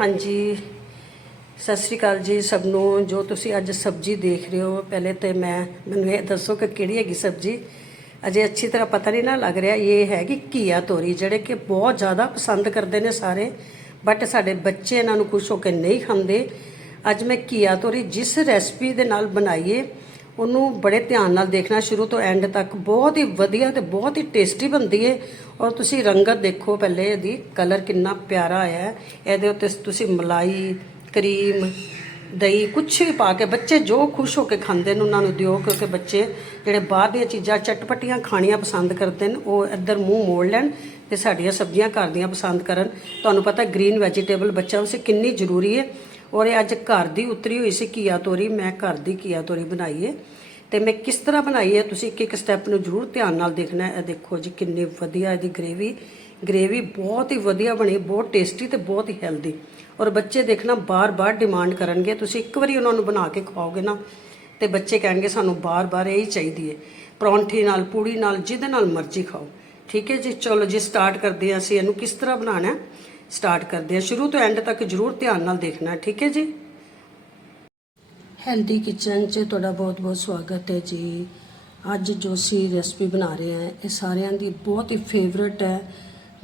ਹਾਂਜੀ। ਸਤਿ ਸ੍ਰੀ ਅਕਾਲ ਜੀ ਸਭ ਨੂੰ ਜੋ ਤੁਸੀਂ ਅੱਜ ਸਬਜ਼ੀ ਦੇਖ ਰਹੇ ਹੋ, ਪਹਿਲੇ ਤੇ ਮੈਂ, ਮੈਨੂੰ ਇਹ ਦੱਸੋ ਕਿ ਕਿਹੜੀ ਹੈਗੀ ਸਬਜ਼ੀ? ਅਜੇ ਅੱਛੀ ਤਰ੍ਹਾਂ ਪਤਾ ਨਹੀਂ ਨਾ ਲੱਗ ਰਿਹਾ, ਇਹ ਹੈਗੀ ਘੀਆ ਤੋਰੀ, ਜਿਹੜੇ ਕਿ ਬਹੁਤ ਜ਼ਿਆਦਾ ਪਸੰਦ ਕਰਦੇ ਨੇ ਸਾਰੇ ਬਟ ਸਾਡੇ ਬੱਚੇ ਇਹਨਾਂ ਨੂੰ ਖੁਸ਼ ਹੋ ਕੇ ਨਹੀਂ ਖਾਂਦੇ। ਅੱਜ ਮੈਂ ਘੀਆ ਤੋਰੀ ਜਿਸ ਰੈਸਪੀ ਦੇ ਨਾਲ ਬਣਾਈਏ ਉਹਨੂੰ ਬੜੇ ਧਿਆਨ ਨਾਲ ਦੇਖਣਾ ਸ਼ੁਰੂ ਤੋਂ ਐਂਡ ਤੱਕ ਬਹੁਤ ਹੀ ਵਧੀਆ ਤੇ ਬਹੁਤ ਹੀ ਟੇਸਟੀ ਬਣਦੀ ਹੈ ਔਰ ਤੁਸੀਂ ਰੰਗਤ ਦੇਖੋ ਪਹਿਲੇ, ਇਹਦੀ ਕਲਰ ਕਿੰਨਾ ਪਿਆਰਾ ਆਇਆ ਹੈ। ਇਹਦੇ ਉੱਤੇ ਤੁਸੀਂ ਮਲਾਈ, ਕਰੀਮ, ਦਹੀਂ ਕੁਛ ਵੀ ਪਾ ਕੇ ਬੱਚੇ ਜੋ ਖੁਸ਼ ਹੋ ਕੇ ਖਾਂਦੇ ਨੇ, ਉਹਨਾਂ ਨੂੰ ਦਿਓ ਕਿਉਂਕਿ ਬੱਚੇ ਜਿਹੜੇ ਬਾਹਰ ਦੀਆਂ ਚੀਜ਼ਾਂ ਚਟਪਟੀਆਂ ਖਾਣੀਆਂ ਪਸੰਦ ਕਰਦੇ ਨੇ, ਉਹ ਇੱਧਰ ਮੂੰਹ ਮੋੜ ਲੈਣ ਤੇ ਸਾਡੀਆਂ ਸਬਜ਼ੀਆਂ ਘਰ ਦੀਆਂ ਪਸੰਦ ਕਰਨ। ਤੁਹਾਨੂੰ ਪਤਾ ਗ੍ਰੀਨ ਵੈਜੀਟੇਬਲ ਬੱਚਾ ਉਸੇ ਕਿੰਨੀ ਜ਼ਰੂਰੀ ਹੈ ਔਰ ਇਹ ਅੱਜ ਘਰ ਦੀ ਉਤਰੀ ਹੋਈ ਸੀ ਕੀਆ ਤੋਰੀ। ਮੈਂ ਘਰ ਦੀ ਕੀਆ ਤੋਰੀ ਬਣਾਈ ਹੈ ਤੇ ਮੈਂ ਕਿਸ ਤਰ੍ਹਾਂ ਬਣਾਈ ਹੈ ਤੁਸੀਂ ਇੱਕ ਇੱਕ ਸਟੈਪ ਨੂੰ ਜ਼ਰੂਰ ਧਿਆਨ ਨਾਲ ਦੇਖਣਾ ਹੈ। ਇਹ ਦੇਖੋ ਜੀ ਕਿੰਨੀ ਵਧੀਆ ਇਹਦੀ ਗ੍ਰੇਵੀ ਗ੍ਰੇਵੀ ਬਹੁਤ ਹੀ ਵਧੀਆ ਬਣੀ, ਬਹੁਤ ਟੇਸਟੀ ਤੇ ਬਹੁਤ ਹੀ ਹੈਲਦੀ ਔਰ ਬੱਚੇ ਦੇਖਣਾ ਬਾਰ-ਬਾਰ ਡਿਮਾਂਡ ਕਰਨਗੇ। ਤੁਸੀਂ ਇੱਕ ਵਾਰੀ ਉਹਨਾਂ ਨੂੰ ਬਣਾ ਕੇ ਖਵਾਓਗੇ ਨਾ ਤੇ ਬੱਚੇ ਕਹਿਣਗੇ ਸਾਨੂੰ ਬਾਰ-ਬਾਰ ਇਹ ਹੀ ਚਾਹੀਦੀ ਹੈ ਪਰੌਂਠੀ ਨਾਲ, ਪੂੜੀ ਨਾਲ, ਜਿਹਦੇ ਨਾਲ ਮਰਜ਼ੀ ਖਾਓ। ਠੀਕ ਹੈ ਜੀ? ਚਲੋ ਜੀ ਸਟਾਰਟ ਕਰਦੇ ਹਾਂ ਅਸੀਂ। ਇਹਨੂੰ ਕਿਸ ਤਰ੍ਹਾਂ ਬਣਾਉਣਾ ਹੈ? ਸਟਾਰਟ ਕਰਦੇ ਹਾਂ। ਸ਼ੁਰੂ ਤੋਂ ਐਂਡ ਤੱਕ ਜ਼ਰੂਰ ਧਿਆਨ ਨਾਲ ਦੇਖਣਾ, ਠੀਕ ਹੈ ਜੀ? ਹੈਲਦੀ ਕਿਚਨ 'ਚ ਤੁਹਾਡਾ ਬਹੁਤ-ਬਹੁਤ ਸਵਾਗਤ ਹੈ ਜੀ। ਅੱਜ ਜੋ ਅਸੀਂ ਰੈਸਪੀ ਬਣਾ ਰਹੇ ਹਾਂ, ਇਹ ਸਾਰਿਆਂ ਦੀ ਬਹੁਤ ਹੀ ਫੇਵਰਟ ਹੈ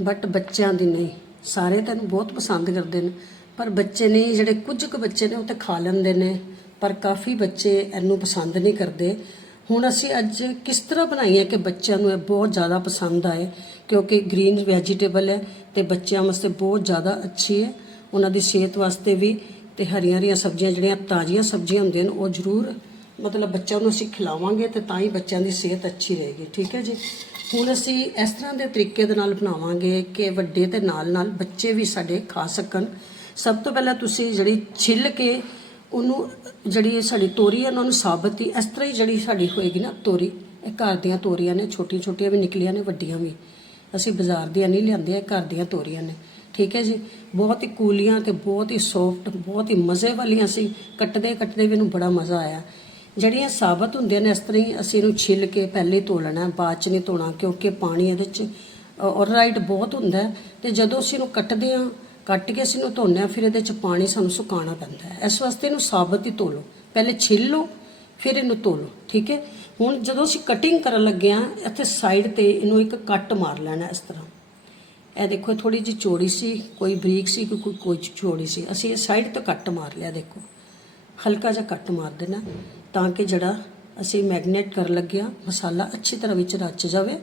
ਬਟ ਬੱਚਿਆਂ ਦੀ ਨਹੀਂ। ਸਾਰੇ ਤਾਂ ਇਹਨੂੰ ਬਹੁਤ ਪਸੰਦ ਕਰਦੇ ਨੇ, ਪਰ ਬੱਚੇ ਨਹੀਂ, ਜਿਹੜੇ ਕੁਝ ਕੁ ਬੱਚੇ ਨੇ ਉਹ ਤਾਂ ਖਾ ਲੈਂਦੇ ਨੇ, ਪਰ ਕਾਫੀ ਬੱਚੇ ਇਹਨੂੰ ਪਸੰਦ ਨਹੀਂ ਕਰਦੇ। ਹੁਣ ਅਸੀਂ ਅੱਜ ਕਿਸ ਤਰ੍ਹਾਂ ਬਣਾਈਏ ਕਿ ਬੱਚਿਆਂ ਨੂੰ ਇਹ ਬਹੁਤ ਜ਼ਿਆਦਾ ਪਸੰਦ ਆਏ ਕਿਉਂਕਿ ਗ੍ਰੀਨ ਵੈਜੀਟੇਬਲ ਹੈ ਤੇ ਬੱਚਿਆਂ ਵਾਸਤੇ ਬਹੁਤ ਜ਼ਿਆਦਾ ਅੱਛੀ ਹੈ। ਉਹਨਾਂ ਦੀ ਸਿਹਤ ਵਾਸਤੇ ਵੀ ਤੇ ਹਰੀਆਂ ਹਰੀਆਂ ਸਬਜ਼ੀਆਂ ਜਿਹੜੀਆਂ ਤਾਜ਼ੀਆਂ ਸਬਜ਼ੀਆਂ ਹੁੰਦੀਆਂ ਨੇ, ਉਹ ਜ਼ਰੂਰ ਮਤਲਬ ਬੱਚਿਆਂ ਨੂੰ ਅਸੀਂ ਖਿਲਾਵਾਂਗੇ ਤੇ ਤਾਂ ਹੀ ਬੱਚਿਆਂ ਦੀ ਸਿਹਤ ਅੱਛੀ ਰਹੇਗੀ। ਠੀਕ ਹੈ ਜੀ? ਹੁਣ ਅਸੀਂ ਇਸ ਤਰ੍ਹਾਂ ਦੇ ਤਰੀਕੇ ਦੇ ਨਾਲ ਬਣਾਵਾਂਗੇ ਕਿ ਵੱਡੇ ਤੇ ਨਾਲ ਨਾਲ ਬੱਚੇ ਵੀ ਸਾਡੇ ਖਾ ਸਕਣ। ਸਭ ਤੋਂ ਪਹਿਲਾਂ ਤੁਸੀਂ ਜਿਹੜੀ ਛਿੱਲ ਕੇ ਉਹਨੂੰ ਜਿਹੜੀ ਸਾਡੀ ਤੋਰੀ ਹੈ, ਉਹਨਾਂ ਨੂੰ ਸਾਬਤ ਹੀ ਇਸ ਤਰ੍ਹਾਂ ਹੀ ਜਿਹੜੀ ਸਾਡੀ ਹੋਏਗੀ ਨਾ ਤੋਰੀ, ਇਹ ਘਰ ਦੀਆਂ ਤੋਰੀਆਂ ਨੇ ਛੋਟੀਆਂ ਛੋਟੀਆਂ ਵੀ ਨਿਕਲੀਆਂ ਨੇ, ਵੱਡੀਆਂ ਵੀ। ਅਸੀਂ ਬਾਜ਼ਾਰ ਦੀਆਂ ਨਹੀਂ ਲਿਆਂਦੇ ਘਰ ਦੀਆਂ ਤੋਰੀਆਂ ਨੇ। ਠੀਕ ਹੈ ਜੀ? ਬਹੁਤ ਹੀ ਕੂਲੀਆਂ ਤੇ ਬਹੁਤ ਹੀ ਸੌਫਟ ਬਹੁਤ ਹੀ ਮਜ਼ੇ ਵਾਲੀਆਂ ਸੀ। ਕੱਟਦੇ ਕੱਟਦੇ ਮੈਨੂੰ ਬੜਾ ਮਜ਼ਾ ਆਇਆ। ਜਿਹੜੀਆਂ ਸਾਬਤ ਹੁੰਦੀਆਂ ਨੇ, ਇਸ ਤਰ੍ਹਾਂ ਹੀ ਅਸੀਂ ਇਹਨੂੰ ਛਿੱਲ ਕੇ ਪਹਿਲੇ ਧੋ ਲੈਣਾ, ਬਾਅਦ ਚ ਨਹੀਂ ਧੋਣਾ, ਕਿਉਂਕਿ ਪਾਣੀ ਇਹਦੇ ਚ ਔਰਰਾਈਟ ਬਹੁਤ ਹੁੰਦਾ ਹੈ। ਤੇ ਜਦੋਂ ਅਸੀਂ ਇਹਨੂੰ ਕੱਟਦੇ ਹਾਂ, ਕੱਟ ਕੇ ਅਸੀਂ ਇਹਨੂੰ ਧੋਨੇ ਆ ਫਿਰ ਇਹਦੇ ਚ ਪਾਣੀ ਸਾਨੂੰ ਸੁਕਾਉਣਾ ਪੈਂਦਾ ਇਸ ਵਾਸਤੇ ਇਹਨੂੰ ਸਾਬਤ ਹੀ ਧੋ ਲਓ। ਪਹਿਲੇ ਛਿੱਲ ਲਓ, ਫਿਰ ਇਹਨੂੰ ਧੋ ਲਓ। ਠੀਕ ਹੈ? ਹੁਣ ਜਦੋਂ ਅਸੀਂ ਕਟਿੰਗ ਕਰਨ ਲੱਗੇ ਆ ਇੱਥੇ ਸਾਈਡ ਤੇ ਇਹਨੂੰ ਇੱਕ ਕੱਟ ਮਾਰ ਲੈਣਾ ਇਸ ਤਰ੍ਹਾਂ। ਇਹ ਦੇਖੋ ਥੋੜੀ ਜਿਹੀ ਚੌੜੀ ਸੀ, ਕੋਈ ਬਰੀਕ ਸੀ, ਕੋਈ ਕੋਈ ਚੋੜੀ ਸੀ। ਅਸੀਂ ਇਹ ਸਾਈਡ ਤੋਂ ਕੱਟ ਮਾਰ ਲਿਆ, ਦੇਖੋ। ਹਲਕਾ ਜਿਹਾ ਕੱਟ ਮਾਰ ਦੇਣਾ, ਤਾਂ ਕਿ ਜਿਹੜਾ ਅਸੀਂ ਮੈਗਨੇਟ ਕਰਨ ਲੱਗਿਆ ਮਸਾਲਾ ਅੱਛੀ ਤਰ੍ਹਾਂ ਵਿੱਚ ਰਚ ਜਾਵੇ।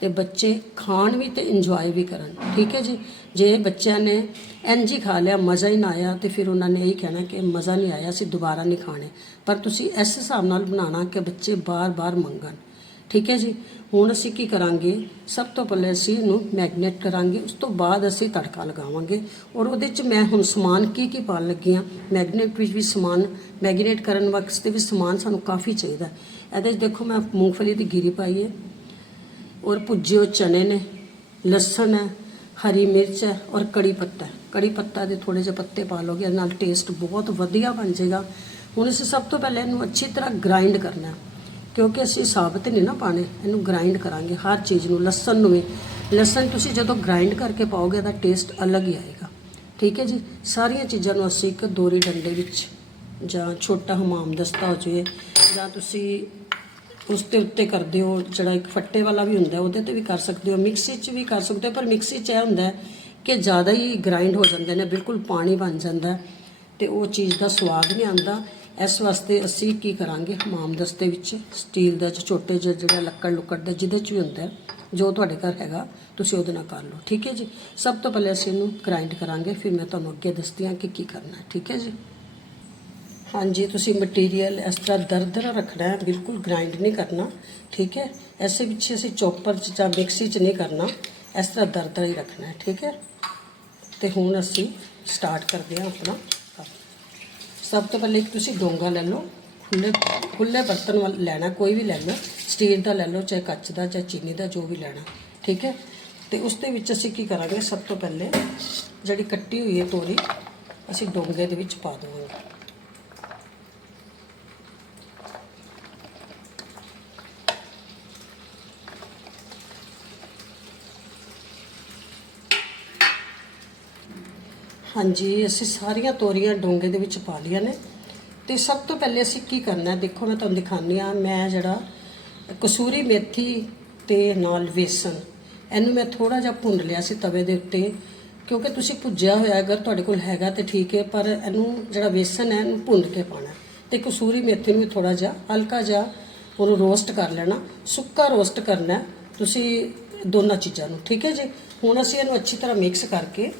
ਤੇ ਬੱਚੇ ਖਾਣ ਵੀ ਤੇ ਇੰਜੋਏ ਵੀ ਕਰਨ। ਠੀਕ ਹੈ ਜੀ? ਜੇ ਬੱਚਿਆਂ ਨੇ ਇੰਝ ਹੀ ਖਾ ਲਿਆ, ਮਜ਼ਾ ਹੀ ਨਾ ਆਇਆ, ਤੇ ਫਿਰ ਉਹਨਾਂ ਨੇ ਇਹੀ ਕਹਿਣਾ ਕਿ ਮਜ਼ਾ ਨਹੀਂ ਆਇਆ, ਅਸੀਂ ਦੁਬਾਰਾ ਨਹੀਂ ਖਾਣੇ। ਪਰ ਤੁਸੀਂ ਇਸ ਹਿਸਾਬ ਨਾਲ ਬਣਾਉਣਾ ਕਿ ਬੱਚੇ ਬਾਰ-ਬਾਰ ਮੰਗਣ। ਠੀਕ ਹੈ ਜੀ? ਹੁਣ ਅਸੀਂ ਕੀ ਕਰਾਂਗੇ? ਸਭ ਤੋਂ ਪਹਿਲੇ ਅਸੀਂ ਇਹਨੂੰ ਮੈਗਨੇਟ ਕਰਾਂਗੇ, ਉਸ ਤੋਂ ਬਾਅਦ ਅਸੀਂ ਤੜਕਾ ਲਗਾਵਾਂਗੇ। ਔਰ ਉਹਦੇ ਚ ਮੈਂ ਹੁਣ ਸਮਾਨ ਕੀ ਕੀ ਪਾਉਣ ਲੱਗੀ ਹਾਂ? ਮੈਗਨੇਟ ਵਿੱਚ ਵੀ ਸਮਾਨ, ਮੈਗਨੇਟ ਕਰਨ ਵਕਤ 'ਤੇ ਵੀ ਸਮਾਨ ਸਾਨੂੰ ਕਾਫੀ ਚਾਹੀਦਾ। ਇਹਦੇ 'ਚ ਦੇਖੋ, ਮੈਂ ਮੂੰਗਫਲੀ ਦੀ ਗਿਰੀ ਪਾਈ ਹੈ। ਔਰ ਭੁੱਜੇ ਹੋਏ ਚਨੇ ਨੇ, ਲਸਣ ਹੈ, ਹਰੀ ਮਿਰਚ ਹੈ ਔਰ ਕੜੀ ਪੱਤਾ ਕੜੀ ਪੱਤਾ ਦੇ ਥੋੜੇ ਜਿਹੇ ਪੱਤੇ ਪਾ ਲੋਗੇ ਇਹਦੇ ਨਾਲ ਟੇਸਟ ਬਹੁਤ ਵਧੀਆ ਬਣ ਜਾਏਗਾ। ਹੁਣ ਅਸੀਂ ਸਭ ਤੋਂ ਪਹਿਲਾਂ ਇਹਨੂੰ ਅੱਛੀ ਤਰ੍ਹਾਂ ਗ੍ਰਾਈਂਡ ਕਰਨਾ ਕਿਉਂਕਿ ਅਸੀਂ ਸਾਬਤ ਨਹੀਂ ਨਾ ਪਾਣੇ ਇਹਨੂੰ ਗ੍ਰਾਈਂਡ ਕਰਾਂਗੇ ਹਰ ਚੀਜ਼ ਨੂੰ, ਲਸਣ ਨੂੰ ਵੀ। ਲਸਣ ਤੁਸੀਂ ਜਦੋਂ ਗ੍ਰਾਈਂਡ ਕਰਕੇ ਪਾਓਗੇ, ਇਹਦਾ ਟੇਸਟ ਅਲੱਗ ਹੀ ਆਏਗਾ। ਠੀਕ ਹੈ ਜੀ? ਸਾਰੀਆਂ ਚੀਜ਼ਾਂ ਨੂੰ ਅਸੀਂ ਇੱਕ ਦੋਰੀ ਡੰਡੇ ਵਿੱਚ ਜਾਂ ਛੋਟਾ ਹਮਾਮ ਦਸਤਾ ਹੋ ਜਾਵੇ ਜਾਂ ਤੁਸੀਂ ਉਸ ਦੇ ਉੱਤੇ ਕਰਦੇ ਹੋ, ਜਿਹੜਾ ਇੱਕ ਫੱਟੇ ਵਾਲਾ ਵੀ ਹੁੰਦਾ ਉਹਦੇ ਤੇ ਵੀ ਕਰ ਸਕਦੇ ਹੋ। ਮਿਕਸੀ 'ਚ ਵੀ ਕਰ ਸਕਦੇ ਹੋ, ਪਰ ਮਿਕਸੀ 'ਚ ਇਹ ਹੁੰਦਾ ਕਿ ਜ਼ਿਆਦਾ ਹੀ ਗ੍ਰਾਈਂਡ ਹੋ ਜਾਂਦੇ ਨੇ, ਬਿਲਕੁਲ ਪਾਣੀ ਬਣ ਜਾਂਦਾ ਹੈ ਤੇ ਉਹ ਚੀਜ਼ ਦਾ ਸਵਾਦ ਨਹੀਂ ਆਉਂਦਾ। ਇਸ ਵਾਸਤੇ ਅਸੀਂ ਕੀ ਕਰਾਂਗੇ, ਹਮਾਮ ਦਸਤੇ ਵਿੱਚ ਸਟੀਲ ਦਾ ਛੋਟੇ ਜਿਹੇ ਜਿਹੜਾ ਲੱਕੜ ਲੁੱਕੜ ਦਾ, ਜਿਹਦੇ 'ਚ ਵੀ ਹੁੰਦਾ ਜੋ ਤੁਹਾਡੇ ਘਰ ਹੈਗਾ, ਤੁਸੀਂ ਉਹਦੇ ਨਾਲ ਕਰ ਲਓ। ਠੀਕ ਹੈ ਜੀ? ਸਭ ਤੋਂ ਪਹਿਲੇ ਅਸੀਂ ਇਹਨੂੰ ਗ੍ਰਾਈਂਡ ਕਰਾਂਗੇ, ਫਿਰ ਮੈਂ ਤੁਹਾਨੂੰ ਅੱਗੇ ਦੱਸਦੀ ਹਾਂ ਕਿ ਕੀ ਕਰਨਾ ਠੀਕ ਹੈ ਜੀ? ਹਾਂਜੀ, ਤੁਸੀਂ ਮਟੀਰੀਅਲ ਇਸ ਤਰ੍ਹਾਂ ਦਰਦਰਾ ਰੱਖਣਾ ਹੈ, ਬਿਲਕੁਲ ਗ੍ਰਾਈਂਡ ਨਹੀਂ ਕਰਨਾ, ਠੀਕ ਹੈ? ਐਸੇ ਵਿੱਚ ਅਸੀਂ ਚੌਪਰ 'ਚ ਜਾਂ ਮਿਕਸੀ 'ਚ ਨਹੀਂ ਕਰਨਾ, ਇਸ ਤਰ੍ਹਾਂ ਦਰਦਰਾ ਹੀ ਰੱਖਣਾ ਹੈ, ਠੀਕ ਹੈ? ਤੇ ਹੁਣ ਅਸੀਂ ਸਟਾਰਟ ਕਰਦੇ ਹਾਂ ਆਪਣਾ ਕੰਮ। ਸਭ ਤੋਂ ਪਹਿਲੇ ਇੱਕ ਤੁਸੀਂ ਡੋਂਗਾ ਲੈ ਲਓ ਖੁੱਲੇ ਖੁੱਲੇ ਬਰਤਨ ਵਾਲਾ ਲੈਣਾ, ਕੋਈ ਵੀ ਲੈ ਲਓ ਸਟੀਲ ਦਾ ਲੈ ਲਓ, ਚਾਹੇ ਕੱਚ ਦਾ, ਚਾਹੇ ਚੀਨੀ ਦਾ, ਜੋ ਵੀ ਲੈਣਾ, ਠੀਕ ਹੈ? ਤੇ ਉਸ ਦੇ ਵਿੱਚ ਅਸੀਂ ਕੀ ਕਰਾਂਗੇ, ਸਭ ਤੋਂ ਪਹਿਲੇ ਜਿਹੜੀ ਕੱਟੀ ਹੋਈ ਹੈ ਤੋਰੀ, ਅਸੀਂ ਡੋਂਗੇ ਦੇ ਵਿੱਚ ਪਾ ਦੇਵਾਂਗੇ। ਹਾਂਜੀ, ਅਸੀਂ ਸਾਰੀਆਂ ਤੋਰੀਆਂ ਡੋਂਗੇ ਦੇ ਵਿੱਚ ਪਾ ਲਈਆਂ ਨੇ। ਤੇ ਸਭ ਤੋਂ ਪਹਿਲੇ ਅਸੀਂ ਕੀ ਕਰਨਾ ਦੇਖੋ, ਮੈਂ ਤੁਹਾਨੂੰ ਦਿਖਾਉਂਦੀ ਆ ਮੈਂ ਜਿਹੜਾ ਕਸੂਰੀ ਮੇਥੀ ਤੇ ਨਾਲ ਵੇਸਣ, ਇਹਨੂੰ ਮੈਂ ਥੋੜਾ ਜਿਹਾ ਭੁੰਨ ਲਿਆ ਸੀ ਤਵੇ ਦੇ ਉੱਤੇ, ਕਿਉਂਕਿ ਤੁਸੀਂ ਭੁੱਜਿਆ ਹੋਇਆ ਅਗਰ ਤੁਹਾਡੇ ਕੋਲ ਹੈਗਾ ਤੇ ਠੀਕ ਹੈ, ਪਰ ਇਹਨੂੰ ਜਿਹੜਾ ਵੇਸਣ ਹੈ, ਇਹਨੂੰ ਭੁੰਨ ਕੇ ਪਾਣਾ ਤੇ ਕਸੂਰੀ ਮੇਥੀ ਨੂੰ ਵੀ ਥੋੜਾ ਜਿਹਾ ਹਲਕਾ ਜਿਹਾ ਉਹਨੂੰ ਰੋਸਟ ਕਰ ਲੈਣਾ। ਸੁੱਕਾ ਰੋਸਟ ਕਰਨਾ ਤੁਸੀਂ ਦੋਨਾਂ ਚੀਜ਼ਾਂ ਨੂੰ, ਠੀਕ ਹੈ ਜੀ? ਹੁਣ ਅਸੀਂ ਇਹਨੂੰ ਅੱਛੀ ਤਰ੍ਹਾਂ ਮਿਕਸ ਕਰਕੇ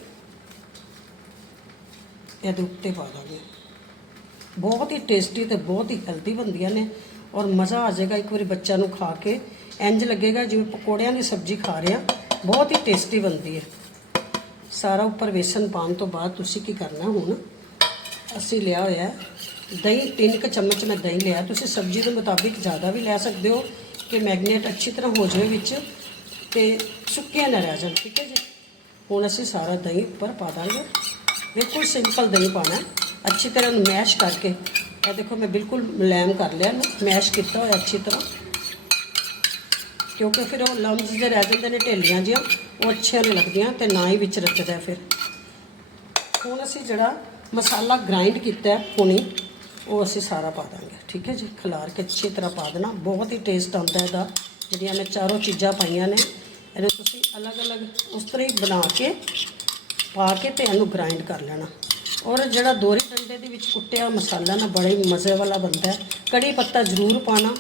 ਇਹਦੇ ਉੱਤੇ ਪਾ ਦਾਂਗੇ ਬਹੁਤ ਹੀ ਟੇਸਟੀ ਤੇ ਬਹੁਤ ਹੀ ਹੈਲਦੀ ਬਣਦੀਆਂ ਨੇ ਔਰ ਮਜ਼ਾ ਆ ਜਾਏਗਾ ਇੱਕ ਵਾਰੀ ਬੱਚਿਆਂ ਨੂੰ ਖਾ ਕੇ। ਇੰਜ ਲੱਗੇਗਾ ਜਿਵੇਂ ਪਕੌੜਿਆਂ ਦੀ ਸਬਜ਼ੀ ਖਾ ਰਹੇ ਆ ਬਹੁਤ ਹੀ ਟੇਸਟੀ ਬਣਦੀ ਹੈ। ਸਾਰਾ ਉੱਪਰ ਵੇਸਣ ਪਾਉਣ ਤੋਂ ਬਾਅਦ ਤੁਸੀਂ ਕੀ ਕਰਨਾ ਹੁਣ? ਅਸੀਂ ਲਿਆ ਹੋਇਆ ਦਹੀਂ, ਤਿੰਨ ਕੁ ਚਮਚ ਮੈਂ ਦਹੀਂ ਲਿਆ। ਤੁਸੀਂ ਸਬਜ਼ੀ ਦੇ ਮੁਤਾਬਿਕ ਜ਼ਿਆਦਾ ਵੀ ਲੈ ਸਕਦੇ ਹੋ ਕਿ ਮੈਗਨੇਟ ਅੱਛੀ ਤਰ੍ਹਾਂ ਹੋ ਜਾਵੇ ਵਿੱਚ ਤੇ ਸੁੱਕੀਆਂ ਨਾ ਰਹਿ ਜਾਣ, ਠੀਕ ਹੈ ਜੀ? ਹੁਣ ਅਸੀਂ ਸਾਰਾ ਦਹੀਂ ਉੱਪਰ ਪਾ ਦਾਂਗੇ। ਬਿਲਕੁਲ ਸਿੰਪਲ ਦਹੀਂ ਪਾਣਾ ਹੈ। ਅੱਛੀ ਤਰ੍ਹਾਂ ਮੈਸ਼ ਕਰਕੇ, ਇਹ ਦੇਖੋ ਮੈਂ ਬਿਲਕੁਲ ਮੁਲਾਇਮ ਕਰ ਲਿਆ ਇਹਨੂੰ ਮੈਸ਼ ਕੀਤਾ ਹੋਇਆ ਅੱਛੀ ਤਰ੍ਹਾਂ। ਕਿਉਂਕਿ ਫਿਰ ਉਹ ਲੰਮਸ ਦੇ ਰਹਿ ਜਾਂਦੇ ਨੇ ਢੇਲੀਆਂ ਜਿਹੀਆਂ, ਉਹ ਅੱਛੀਆਂ ਨਹੀਂ ਲੱਗਦੀਆਂ ਤੇ ਨਾ ਹੀ ਵਿੱਚ ਰਚਦਾ ਫਿਰ। ਹੁਣ ਅਸੀਂ ਜਿਹੜਾ ਮਸਾਲਾ ਗ੍ਰਾਈਂਡ ਕੀਤਾ ਹੈ ਹੁਣੀ ਉਹ ਅਸੀਂ ਸਾਰਾ ਪਾ ਦਾਂਗੇ। ਠੀਕ ਹੈ ਜੀ? ਖਿਲਾਰ ਕੇ ਅੱਛੀ ਤਰ੍ਹਾਂ ਪਾ ਦੇਣਾ। ਬਹੁਤ ਹੀ ਟੇਸਟ ਆਉਂਦਾ ਇਹਦਾ। ਜਿਹੜੀਆਂ ਮੈਂ ਚਾਰੋਂ ਚੀਜ਼ਾਂ ਪਾਈਆਂ ਨੇ, ਇਹਨੂੰ ਤੁਸੀਂ ਅਲੱਗ-ਅਲੱਗ ਉਸ ਤਰ੍ਹਾਂ ਹੀ ਬਣਾ ਕੇ ਪਾ ਕੇ ਤੇ ਇਹਨੂੰ ਗ੍ਰਾਈਂਡ ਕਰ ਲੈਣਾ। ਔਰ ਜਿਹੜਾ ਦੋਰੀ ਡੰਡੇ ਦੇ ਵਿੱਚ ਕੁੱਟਿਆ ਮਸਾਲਾ ਨਾ, ਬੜਾ ਹੀ ਮਜ਼ੇ ਵਾਲਾ ਬਣਦਾ ਹੈ। ਕੜੀ ਪੱਤਾ ਜ਼ਰੂਰ ਪਾਣਾ,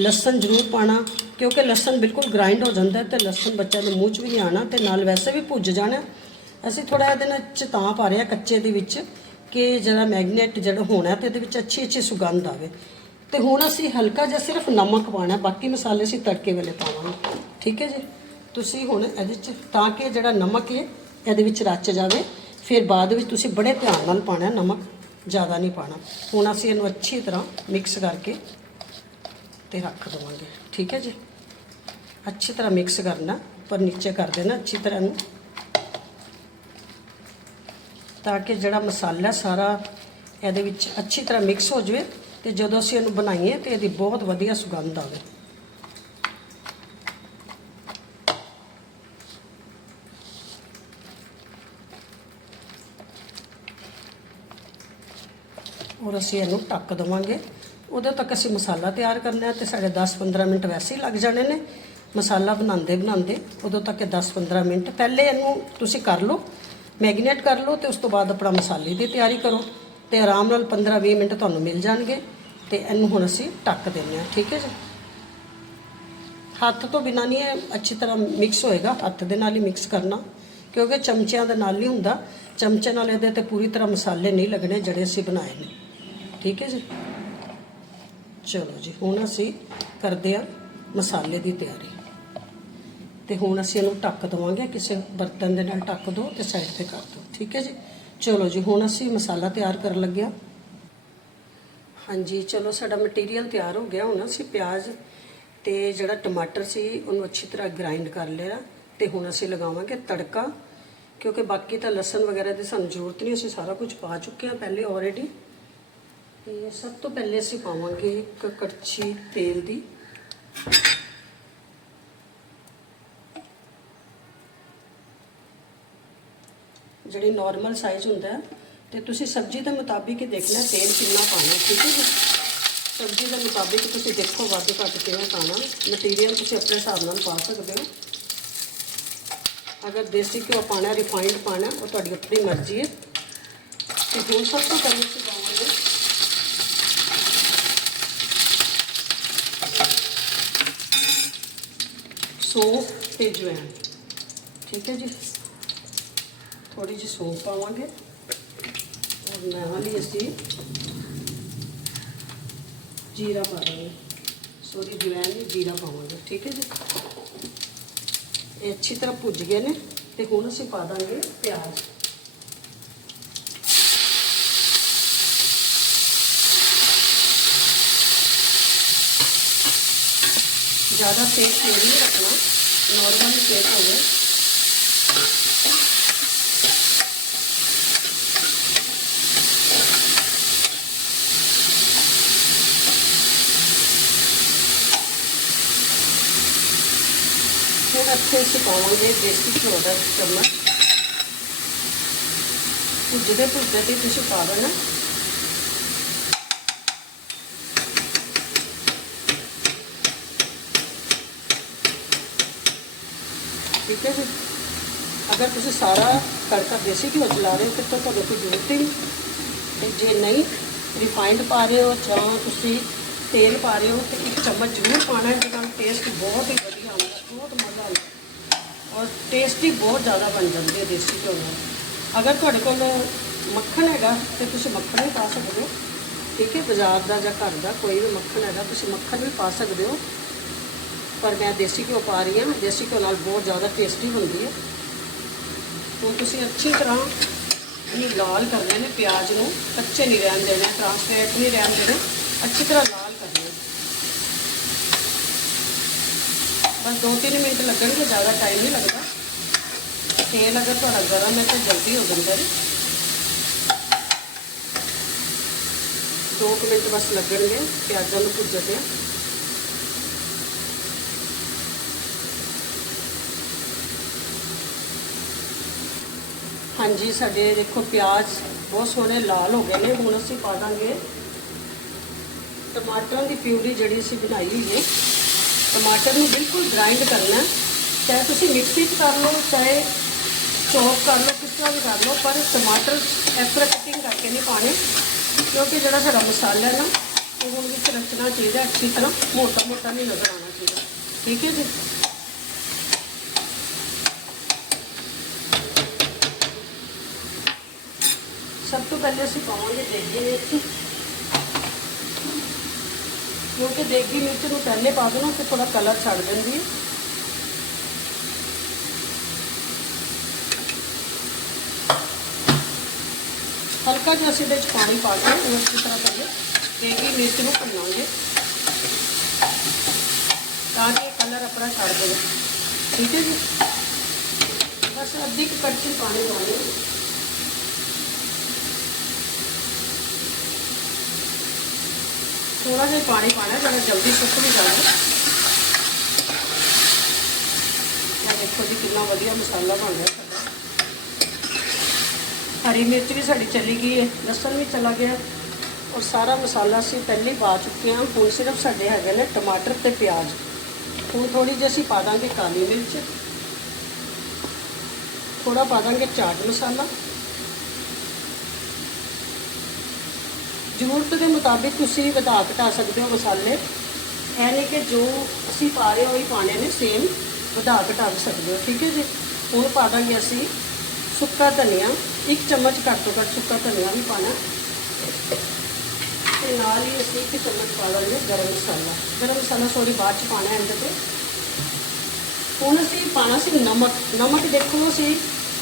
ਲਸਣ ਜ਼ਰੂਰ ਪਾਣਾ, ਕਿਉਂਕਿ ਲਸਣ ਬਿਲਕੁਲ ਗ੍ਰਾਈਂਡ ਹੋ ਜਾਂਦਾ ਹੈ ਤੇ ਲਸਣ ਬੱਚਿਆਂ ਦੇ ਮੂੰਹ 'ਚ ਵੀ ਨਹੀਂ ਆਣਾ ਤੇ ਨਾਲ ਵੈਸੇ ਵੀ ਭੁੱਜ ਜਾਣਾ ਅਸੀਂ ਥੋੜਾ ਇਹਦੇ ਨਾਲ ਚ ਤਾਂ ਪਾ ਰਹੇ ਹਾਂ ਕੱਚੇ ਦੇ ਵਿੱਚ ਕਿ ਜਿਹੜਾ ਮੈਗਨੇਟ ਜਿਹੜਾ ਹੋਣਾ ਤੇ ਇਹਦੇ ਵਿੱਚ ਅੱਛੀ ਅੱਛੀ ਸੁਗੰਧ ਆਵੇ। ਤੇ ਹੁਣ ਅਸੀਂ ਹਲਕਾ ਜਿਹਾ ਸਿਰਫ ਨਮਕ ਪਾਣਾ ਬਾਕੀ ਮਸਾਲੇ ਅਸੀਂ ਤੜਕੇ ਵੇਲੇ ਪਾਵਾਂਗੇ। ਠੀਕ ਹੈ ਜੀ? ਤੁਸੀਂ ਹੁਣ ਇਹਦੇ ਚ ਤਾਂ ਕਿ ਜਿਹੜਾ ਨਮਕ ਹੈ ਇਹਦੇ ਵਿੱਚ ਰਚ ਜਾਵੇ, ਫਿਰ ਬਾਅਦ ਵਿੱਚ ਤੁਸੀਂ ਬੜੇ ਧਿਆਨ ਨਾਲ ਪਾਣਾ ਨਮਕ ਜ਼ਿਆਦਾ ਨਹੀਂ ਪਾਣਾ ਹੁਣ ਅਸੀਂ ਇਹਨੂੰ ਅੱਛੀ ਤਰ੍ਹਾਂ ਮਿਕਸ ਕਰਕੇ ਤੇ ਰੱਖ ਦਵਾਂਗੇ। ਠੀਕ ਹੈ ਜੀ? ਅੱਛੀ ਤਰ੍ਹਾਂ ਮਿਕਸ ਕਰਨਾ ਪਰ ਨੀਚੇ ਕਰ ਦੇਣਾ, ਅੱਛੀ ਤਰ੍ਹਾਂ ਨੂੰ ਤਾਂ ਕਿ ਜਿਹੜਾ ਮਸਾਲਾ ਸਾਰਾ ਇਹਦੇ ਵਿੱਚ ਅੱਛੀ ਤਰ੍ਹਾਂ ਮਿਕਸ ਹੋ ਜਾਵੇ ਤੇ ਜਦੋਂ ਅਸੀਂ ਇਹਨੂੰ ਬਣਾਈਏ ਤੇ ਇਹਦੀ ਬਹੁਤ ਵਧੀਆ ਸੁਗੰਧ ਆਵੇ। ਔਰ ਅਸੀਂ ਇਹਨੂੰ ਟੱਕ ਦੇਵਾਂਗੇ। ਉਦੋਂ ਤੱਕ ਅਸੀਂ ਮਸਾਲਾ ਤਿਆਰ ਕਰਨਾ ਹੈ ਤੇ ਸਾਡੇ 10-15 ਮਿੰਟ ਵੈਸੇ ਹੀ ਲੱਗ ਜਾਣੇ ਨੇ। ਮਸਾਲਾ ਬਣਾਉਂਦੇ ਬਣਾਉਂਦੇ ਉਦੋਂ ਤੱਕ ਇਹ 10-15 ਮਿੰਟ ਪਹਿਲੇ ਇਹਨੂੰ ਤੁਸੀਂ ਕਰ ਲਓ, ਮੈਗਨੇਟ ਕਰ ਲਓ ਤੇ ਉਸ ਤੋਂ ਬਾਅਦ ਆਪਣਾ ਮਸਾਲੇ ਦੀ ਤਿਆਰੀ ਕਰੋ ਤੇ ਆਰਾਮ ਨਾਲ 15-20 ਮਿੰਟ ਤੁਹਾਨੂੰ ਮਿਲ ਜਾਣਗੇ ਤੇ ਇਹਨੂੰ ਹੁਣ ਅਸੀਂ ਟੱਕ ਦਿੰਦੇ ਹਾਂ, ਠੀਕ ਹੈ ਜੀ? ਹੱਥ ਤੋਂ ਬਿਨਾਂ ਨਹੀਂ ਇਹ ਅੱਛੀ ਤਰ੍ਹਾਂ ਮਿਕਸ ਹੋਏਗਾ, ਹੱਥ ਦੇ ਨਾਲ ਹੀ ਮਿਕਸ ਕਰਨਾ, ਕਿਉਂਕਿ ਚਮਚਿਆਂ ਦੇ ਨਾਲ ਨਹੀਂ ਹੁੰਦਾ। ਚਮਚੇ ਨਾਲ ਇਹਦੇ ਤੇ ਪੂਰੀ ਤਰ੍ਹਾਂ ਮਸਾਲੇ ਨਹੀਂ ਲੱਗਣੇ ਜਿਹੜੇ ਅਸੀਂ ਬਣਾਏ ਨੇ। ਠੀਕ ਹੈ ਜੀ? ਚਲੋ ਜੀ, ਹੁਣ ਅਸੀਂ ਕਰਦੇ ਹਾਂ ਮਸਾਲੇ ਦੀ ਤਿਆਰੀ। ਤੇ ਹੁਣ ਅਸੀਂ ਇਹਨੂੰ ਢੱਕ ਦਵਾਂਗੇ, ਕਿਸੇ ਬਰਤਨ ਦੇ ਨਾਲ ਢੱਕ ਦਿਓ ਤੇ ਸਾਈਡ ਤੇ ਕਰ ਦਿਓ ਠੀਕ ਹੈ ਜੀ? ਚਲੋ ਜੀ, ਹੁਣ ਅਸੀਂ ਮਸਾਲਾ ਤਿਆਰ ਕਰਨ ਲੱਗਿਆ। ਹਾਂਜੀ, ਚਲੋ ਸਾਡਾ ਮਟੀਰੀਅਲ ਤਿਆਰ ਹੋ ਗਿਆ। ਹੁਣ ਅਸੀਂ ਪਿਆਜ਼ ਤੇ ਜਿਹੜਾ ਟਮਾਟਰ ਸੀ, ਉਹਨੂੰ ਅੱਛੀ ਤਰ੍ਹਾਂ ਗ੍ਰਾਈਂਡ ਕਰ ਲਿਆ ਤੇ ਹੁਣ ਅਸੀਂ ਲਗਾਵਾਂਗੇ ਤੜਕਾ, ਕਿਉਂਕਿ ਬਾਕੀ ਤਾਂ ਲਸਣ ਵਗੈਰਾ ਦੀ ਸਾਨੂੰ ਜ਼ਰੂਰਤ ਨਹੀਂ, ਅਸੀਂ ਸਾਰਾ ਕੁਝ ਪਾ ਚੁੱਕੇ ਹਾਂ ਪਹਿਲੇ ਆਲਰੇਡੀ ਤੇ ਸਭ ਤੋਂ ਪਹਿਲੇ ਅਸੀਂ ਪਾਵਾਂਗੇ ਇੱਕ ਕੜਛੀ ਤੇਲ ਦੀ। ਜਿਹੜੀ ਨਾਰਮਲ ਸਾਈਜ਼ ਹੁੰਦਾ ਹੈ। ਤੇ ਤੁਸੀਂ ਸਬਜ਼ੀ ਦੇ ਮੁਤਾਬਿਕ ਹੀ ਦੇਖਣਾ ਤੇਲ ਕਿੰਨਾ ਪਾਣਾ ਠੀਕ ਹੈ ਸਬਜ਼ੀ ਦੇ ਮੁਤਾਬਿਕ ਤੁਸੀਂ ਦੇਖੋ ਵੱਧ ਘੱਟ ਕਿਵੇਂ ਪਾਣਾ ਮਟੀਰੀਅਲ ਤੁਸੀਂ ਆਪਣੇ ਹਿਸਾਬ ਨਾਲ ਪਾ ਸਕਦੇ ਹੋ। ਅਗਰ ਦੇਸੀ ਘਿਓ ਪਾਣਾ ਰਿਫਾਈਨਡ ਪਾਣਾ ਉਹ ਤੁਹਾਡੀ ਆਪਣੀ ਮਰਜ਼ੀ ਹੈ। ਤੇ ਹੁਣ ਸਭ ਤੋਂ ਪਹਿਲੇ ਅਸੀਂ ਪਾਵਾਂਗੇ ਸੌਂਫ ਤੇ ਜਵੈਣ। ਠੀਕ ਹੈ ਜੀ? ਥੋੜੀ ਜਿਹੀ ਸੌਂਫ ਪਾਵਾਂਗੇ। ਔਰ ਨਾਲ ਹੀ ਅਸੀਂ ਜੀਰਾ ਪਾ ਦਾਂਗੇ। ਸੋਰੀ ਜਵੈਣ ਨਹੀਂ, ਜੀਰਾ ਪਾਵਾਂਗੇ। ਠੀਕ ਹੈ ਜੀ? ਇਹ ਅੱਛੀ ਤਰ੍ਹਾਂ ਭੁੱਜ ਗਏ ਨੇ ਤੇ ਹੁਣ ਅਸੀਂ ਪਾ ਦਾਂਗੇ ਪਿਆਜ਼। ਜ਼ਿਆਦਾ ਸੇਕ ਤੇਲ ਨਹੀਂ ਰੱਖਣਾ ਨਾਰਮਲ ਸੇਕ ਹੋਵੇ ਹੁਣ ਇੱਥੇ ਅਸੀਂ ਪਾਵਾਂਗੇ ਦੇਸੀ ਘਿਓ ਦਾ ਚਮਚ। ਭੁੱਜਦੇ ਭੁੱਜਦੇ ਤੇ ਤੁਸੀਂ ਪਾ ਠੀਕ ਹੈ ਜੀ? ਅਗਰ ਤੁਸੀਂ ਸਾਰਾ ਤੜਕਾ ਦੇਸੀ ਘਿਓ ਚਲਾ ਰਹੇ ਹੋ ਤਾਂ ਤੁਹਾਨੂੰ ਕੋਈ ਜ਼ਰੂਰਤ ਹੀ ਨਹੀਂ। ਤੇ ਜੇ ਨਹੀਂ ਰਿਫਾਈਨਡ ਪਾ ਰਹੇ ਹੋ ਜਾਂ ਤੁਸੀਂ ਤੇਲ ਪਾ ਰਹੇ ਹੋ, ਤੇ ਇੱਕ ਚਮਚ ਜ਼ਰੂਰ ਪਾਣਾ ਹੈ, ਜਿਹਦੇ ਟੇਸਟ ਬਹੁਤ ਹੀ ਵਧੀਆ ਆਉਂਦਾ, ਬਹੁਤ ਮਜ਼ਾ ਆਉਂਦਾ। ਔਰ ਟੇਸਟੀ ਬਹੁਤ ਜ਼ਿਆਦਾ ਬਣ ਜਾਂਦੀ ਹੈ ਦੇਸੀ ਘਿਓ ਨਾਲ। ਅਗਰ ਤੁਹਾਡੇ ਕੋਲ ਮੱਖਣ ਹੈਗਾ, ਤੇ ਤੁਸੀਂ ਮੱਖਣ ਵੀ ਪਾ ਸਕਦੇ ਹੋ। ਠੀਕ ਹੈ, ਬਾਜ਼ਾਰ ਦਾ ਜਾਂ ਘਰ ਦਾ ਕੋਈ ਵੀ ਮੱਖਣ ਹੈਗਾ, ਤੁਸੀਂ ਮੱਖਣ ਵੀ ਪਾ ਸਕਦੇ ਹੋ। ਪਰ ਮੈਂ ਦੇਸੀ ਘਿਓ ਪਾ ਰਹੀ ਹਾਂ। ਦੇਸੀ ਘਿਓ ਨਾਲ ਬਹੁਤ ਜ਼ਿਆਦਾ ਟੇਸਟੀ ਹੁੰਦੀ ਹੈ। ਹੁਣ ਤੁਸੀਂ ਅੱਛੀ ਤਰ੍ਹਾਂ ਇਹਨੂੰ ਲਾਲ ਕਰਨੇ ਨੇ ਪਿਆਜ਼ ਨੂੰ ਕੱਚੇ ਨਹੀਂ ਰਹਿਣ ਦੇਣਾ ਟ੍ਰਾਂਸਪੇਰੈਂਟ ਨਹੀਂ ਰਹਿਣ ਦੇਣਾ, ਅੱਛੀ ਤਰ੍ਹਾਂ ਲਾਲ ਕਰਨੇ ਬਸ 2-3 ਮਿੰਟ ਲੱਗਣਗੇ, ਜ਼ਿਆਦਾ ਟਾਈਮ ਨਹੀਂ ਲੱਗਦਾ। ਤੇਲ ਅਗਰ ਤੁਹਾਡਾ ਗਰਮ ਹੈ ਤਾਂ ਜਲਦੀ ਹੋ ਜਾਂਦਾ ਹੈ। 2 ਮਿੰਟ ਬਸ ਲੱਗਣਗੇ, ਪਿਆਜ਼ਾਂ ਨੂੰ ਭੁੱਜਦੇ ਹਾਂਜੀ, ਸਾਡੇ ਦੇਖੋ ਪਿਆਜ਼ ਬਹੁਤ ਸੋਹਣੇ ਲਾਲ ਹੋ ਗਏ ਨੇ, ਹੁਣ ਅਸੀਂ ਪਾ ਦਾਂਗੇ ਟਮਾਟਰਾਂ ਦੀ ਪਿਊਰੀ ਜਿਹੜੀ ਅਸੀਂ ਬਣਾਈ ਹੋਈ ਹੈ। ਟਮਾਟਰ ਨੂੰ ਬਿਲਕੁਲ ਗ੍ਰਾਈਂਡ ਕਰਨਾ ਚਾਹੇ ਤੁਸੀਂ ਮਿਕਸੀ 'ਚ ਕਰ ਲਓ, ਚਾਹੇ ਚੌਪ ਕਰ ਲਓ, ਕਿਸ ਤਰ੍ਹਾਂ ਵੀ ਕਰ ਲਓ, ਪਰ ਟਮਾਟਰ ਇਸ ਤਰ੍ਹਾਂ ਕਟਿੰਗ ਕਰਕੇ ਨਹੀਂ ਪਾਣੇ ਕਿਉਂਕਿ ਜਿਹੜਾ ਸਾਡਾ ਮਸਾਲਾ ਹੈ ਨਾ ਉਹ ਹੁਣ ਵਿੱਚ ਰਚਣਾ ਚਾਹੀਦਾ ਅੱਛੀ ਤਰ੍ਹਾਂ ਮੋਟਾ ਮੋਟਾ ਨਹੀਂ ਨਜ਼ਰ ਆਉਣਾ ਚਾਹੀਦਾ। ਠੀਕ ਹੈ ਜੀ? ਸਭ ਤੋਂ ਪਹਿਲੇ ਅਸੀਂ ਪਾਵਾਂਗੇ ਦੇਗੀ ਮਿਰਚ ਕਿਉਂਕਿ ਦੇਗੀ ਮਿਰਚ ਨੂੰ ਪਹਿਲੇ ਪਾ ਦੋ ਨਾ ਤੇ ਥੋੜਾ ਕਲਰ ਛੱਡ ਦਿੰਦੀ ਹੈ ਹਲਕਾ ਜਿਹਾ ਅਸੀਂ ਇਹਦੇ ਵਿੱਚ ਪਾਣੀ ਪਾ ਕੇ ਉਹ ਇਸ ਤਰ੍ਹਾਂ ਪਹਿਲੇ ਦੇਗੀ ਮਿਰਚ ਨੂੰ ਭੁੰਨਾਂਗੇ ਤਾਂ ਕਿ ਕਲਰ ਆਪਣਾ ਛੱਡ ਦੇਵੇ ਠੀਕ ਹੈ ਜੀ ਬਸ ਅੱਧੀ ਕੁ ਕੜਛੀ ਪਾਣੀ ਪਾਣੀ ਥੋੜਾ ਜਿਹਾ ਪਾਣੀ ਪਾਣਾ ਜਿਹੜਾ ਜਲਦੀ ਸੁੱਕ ਵੀ ਜਾਵੇ ਇਹ ਦੇਖੋ ਜੀ ਕਿੰਨਾ ਵਧੀਆ ਮਸਾਲਾ ਬਣ ਰਿਹਾ ਸਾਡਾ। ਹਰੀ ਮਿਰਚ ਵੀ ਸਾਡੀ ਚਲੀ ਗਈ ਹੈ, ਲਸਣ ਵੀ ਚਲਾ ਗਿਆ। ਔਰ ਸਾਰਾ ਮਸਾਲਾ ਅਸੀਂ ਪਹਿਲੇ ਪਾ ਚੁੱਕੇ ਹਾਂ। ਹੁਣ ਸਿਰਫ ਸਾਡੇ ਹੈਗੇ ਨੇ ਟਮਾਟਰ ਤੇ ਪਿਆਜ਼। ਹੁਣ ਥੋੜੀ ਜਿਹੀ ਅਸੀਂ ਪਾ ਦਾਂਗੇ ਕਾਲੀ ਮਿਰਚ। ਥੋੜਾ ਪਾ ਦਾਂਗੇ ਚਾਟ ਮਸਾਲਾ। ਜ਼ਰੂਰਤ ਦੇ ਮੁਤਾਬਿਕ ਤੁਸੀਂ ਵਧਾ ਘਟਾ ਸਕਦੇ ਹੋ ਮਸਾਲੇ। ਇਹ ਨਹੀਂ ਕਿ ਜੋ ਅਸੀਂ ਪਾ ਰਹੇ ਹੋ ਹੀ ਪਾਣੇ ਨੇ ਸੇਮ ਵਧਾ ਘਟਾ ਵੀ ਸਕਦੇ ਹੋ, ਠੀਕ ਹੈ ਜੀ? ਹੁਣ ਪਾ ਦਾਂਗੇ ਅਸੀਂ ਸੁੱਕਾ ਧਨੀਆ, ਇੱਕ ਚਮਚ ਘੱਟ ਤੋਂ ਘੱਟ ਸੁੱਕਾ ਧਨੀਆ ਵੀ ਪਾਣਾ। ਤੇ ਨਾਲ ਹੀ ਅਸੀਂ ਇੱਕ ਚਮਚ ਪਾ ਦਾਂਗੇ ਗਰਮ ਮਸਾਲਾ। ਗਰਮ ਮਸਾਲਾ ਸੋਰੀ ਬਾਅਦ ਚ ਪਾਣਾ ਇਹਦੇ ਤੇ। ਹੁਣ ਅਸੀਂ ਪਾਣਾ ਸੀ ਨਮਕ। ਨਮਕ ਦੇਖੋ ਅਸੀਂ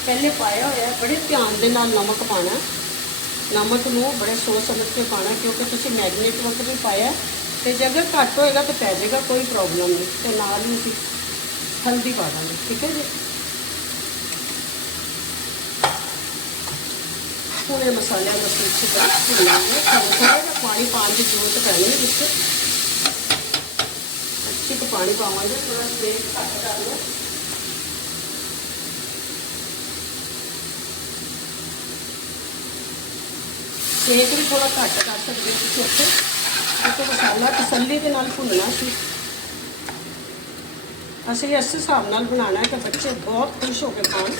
ਪਹਿਲੇ ਪਾਇਆ ਹੋਇਆ, ਬੜੇ ਧਿਆਨ ਦੇ ਨਾਲ ਨਮਕ ਪਾਣਾ। ਨਮਕ ਨੂੰ ਬੜੇ ਸੋਚ ਸਮਝ ਕੇ ਪਾਣਾ ਕਿਉਂਕਿ ਤੁਸੀਂ ਮੈਗਨੇਟ ਵਕਤ ਵੀ ਪਾਇਆ ਹੈ, ਤੇ ਜੇ ਅਗਰ ਘੱਟ ਹੋਏਗਾ ਤਾਂ ਪੈ ਜਾਏਗਾ ਕੋਈ ਪ੍ਰੋਬਲਮ ਨਹੀਂ ਤੇ ਨਾਲ ਹੀ ਅਸੀਂ ਹਲਦੀ ਪਾ ਦਾਂਗੇ ਠੀਕ ਹੈ ਜੀ ਪੂਰੇ ਮਸਾਲਿਆਂ ਨੂੰ ਅਸੀਂ ਅੱਛੀ ਤਰ੍ਹਾਂ ਭੁੰਨਾਂਗੇ ਸਾਨੂੰ ਥੋੜਾ ਜਿਹਾ ਪਾਣੀ ਪਾਉਣ ਦੀ ਜ਼ਰੂਰਤ ਪੈਣੀ ਹੈ ਵਿੱਚ ਅੱਛੀ ਕੁ ਪਾਣੀ ਪਾਵਾਂਗੇ ਥੋੜਾ ਸੇਕ ਘੱਟ ਕਰ ਲਓ ਸੇਕ ਵੀ ਥੋੜਾ ਘੱਟ ਕਰ ਸਕਦੇ ਤੁਸੀਂ ਉੱਥੇ। ਕਿਉਂਕਿ ਮਸਾਲਾ ਤਸੱਲੀ ਦੇ ਨਾਲ ਭੁੰਨਣਾ ਸੀ। ਅਸੀਂ ਇਸ ਹਿਸਾਬ ਨਾਲ ਬਣਾਉਣਾ ਹੈ ਕਿ ਬੱਚੇ ਬਹੁਤ ਖੁਸ਼ ਹੋ ਕੇ ਖਾਣ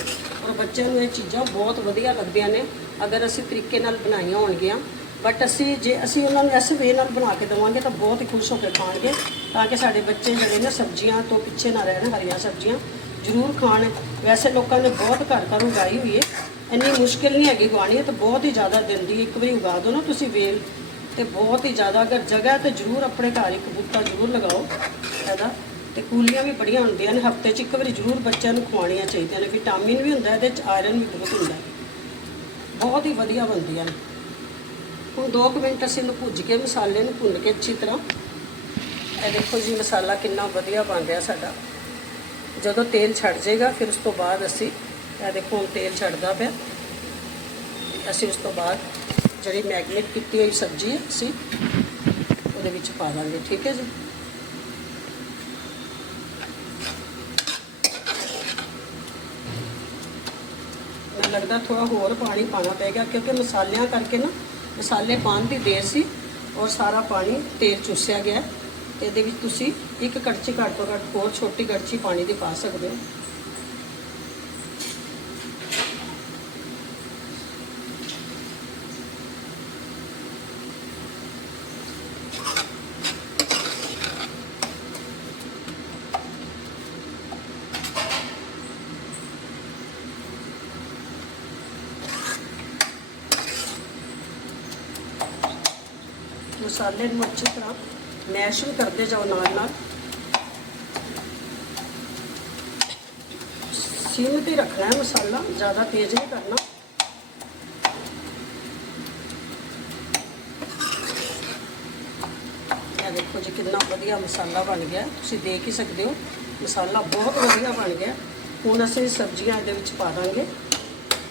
ਔਰ ਬੱਚਿਆਂ ਨੂੰ ਇਹ ਚੀਜ਼ਾਂ ਬਹੁਤ ਵਧੀਆ ਲੱਗਦੀਆਂ ਨੇ। ਅਗਰ ਅਸੀਂ ਤਰੀਕੇ ਨਾਲ ਬਣਾਈਆਂ ਹੋਣਗੀਆਂ ਬਟ ਅਸੀਂ ਜੇ ਅਸੀਂ ਉਹਨਾਂ ਨੂੰ ਇਸ ਵੇ ਨਾਲ ਬਣਾ ਕੇ ਦੇਵਾਂਗੇ ਤਾਂ ਬਹੁਤ ਹੀ ਖੁਸ਼ ਹੋ ਕੇ ਖਾਣਗੇ, ਤਾਂ ਕਿ ਸਾਡੇ ਬੱਚੇ ਜਿਹੜੇ ਨੇ ਸਬਜ਼ੀਆਂ ਤੋਂ ਪਿੱਛੇ ਨਾ ਰਹਿਣ, ਹਰੀਆਂ ਸਬਜ਼ੀਆਂ ਜ਼ਰੂਰ ਖਾਣ। ਵੈਸੇ ਲੋਕਾਂ ਨੇ ਬਹੁਤ ਘਰ ਘਰ ਉਗਾਈ ਹੋਈ ਹੈ। ਇੰਨੀ ਮੁਸ਼ਕਿਲ ਨਹੀਂ ਹੈਗੀ ਉਗਾਉਣੀ ਤਾਂ ਬਹੁਤ ਹੀ ਜ਼ਿਆਦਾ ਦਿਨ ਦੀ ਇੱਕ ਵਾਰੀ ਉਗਾ ਦਿਓ ਨਾ ਤੁਸੀਂ ਵੇਲ ਤੇ ਬਹੁਤ ਹੀ ਜ਼ਿਆਦਾ, ਅਗਰ ਜਗ੍ਹਾ ਤੇ ਜ਼ਰੂਰ ਆਪਣੇ ਘਰ ਇੱਕ ਬੂਟਾ ਜ਼ਰੂਰ ਲਗਾਓ ਇਹਦਾ ਤੇ ਕੂਲੀਆਂ ਵੀ ਬੜੀਆਂ ਹੁੰਦੀਆਂ ਨੇ, ਹਫ਼ਤੇ 'ਚ ਇੱਕ ਵਾਰੀ ਜ਼ਰੂਰ ਬੱਚਿਆਂ ਨੂੰ ਖਵਾਉਣੀਆਂ ਚਾਹੀਦੀਆਂ ਨੇ, ਵਿਟਾਮਿਨ ਵੀ ਹੁੰਦਾ, ਇਹਦੇ 'ਚ ਆਇਰਨ ਵੀ ਬਹੁਤ ਹੁੰਦਾ। ਬਹੁਤ ਹੀ ਵਧੀਆ ਬਣਦੀਆਂ ਨੇ। ਹੁਣ 2 ਮਿੰਟ ਅਸੀਂ ਇਹਨੂੰ ਭੁੱਜ ਕੇ, ਮਸਾਲੇ ਨੂੰ ਭੁੰਨ ਕੇ ਅੱਛੀ ਤਰ੍ਹਾਂ, ਇਹ ਦੇਖੋ ਜੀ ਮਸਾਲਾ ਕਿੰਨਾ ਵਧੀਆ ਬਣ ਰਿਹਾ ਸਾਡਾ। ਜਦੋਂ ਤੇਲ ਛੱਡ ਜਾਏਗਾ, ਫਿਰ ਉਸ ਤੋਂ ਬਾਅਦ ਅਸੀਂ ਇਹ ਦੇਖੋ ਤੇਲ ਛੱਡਦਾ ਪਿਆ। ਅਸੀਂ ਉਸ ਤੋਂ ਬਾਅਦ ਜਿਹੜੀ ਮੈਗਨੇਟ ਕੀਤੀ ਹੋਈ ਸਬਜ਼ੀ ਹੈ, ਅਸੀਂ ਉਹਦੇ ਵਿੱਚ ਪਾ ਦਾਂਗੇ, ਠੀਕ ਹੈ ਜੀ? ਮੈਂ ਲੱਗਦਾ ਥੋੜਾ ਹੋਰ ਪਾਣੀ ਪਾਣਾ ਪਏਗਾ ਕਿਉਂਕਿ ਮਸਾਲਿਆਂ ਕਰਕੇ ਨਾ, ਮਸਾਲੇ ਪਾਉਣ ਦੀ ਦੇਰ ਸੀ ਔਰ ਸਾਰਾ ਪਾਣੀ ਤੇਲ ਚੂਸਿਆ ਗਿਆ ਹੈ। ਇਹਦੇ ਵਿੱਚ ਤੁਸੀਂ ਇੱਕ ਕੜਛੀ ਘੱਟ ਤੋਂ ਘੱਟ ਹੋਰ ਛੋਟੀ ਕੜਛੀ ਪਾਣੀ ਦੀ ਪਾ ਸਕਦੇ ਹੋ। ਮਸਾਲੇ ਨੂੰ ਅੱਛੀ ਤਰ੍ਹਾਂ ਮੈਸ਼ ਵੀ ਕਰਦੇ ਜਾਓ ਨਾਲ ਨਾਲ। ਸਿਮ ਤੇ ਰੱਖਣਾ ਹੈ ਮਸਾਲਾ, ਜ਼ਿਆਦਾ ਤੇਜ਼ ਨਹੀਂ ਕਰਨਾ। ਇਹ ਦੇਖੋ ਜੀ ਕਿੰਨਾ ਵਧੀਆ ਮਸਾਲਾ ਬਣ ਗਿਆ। ਤੁਸੀਂ ਦੇਖ ਹੀ ਸਕਦੇ ਹੋ, ਮਸਾਲਾ ਬਹੁਤ ਵਧੀਆ ਬਣ ਗਿਆ। ਹੁਣ ਅਸੀਂ ਸਬਜ਼ੀਆਂ ਇਹਦੇ ਵਿੱਚ ਪਾ ਦਾਂਗੇ,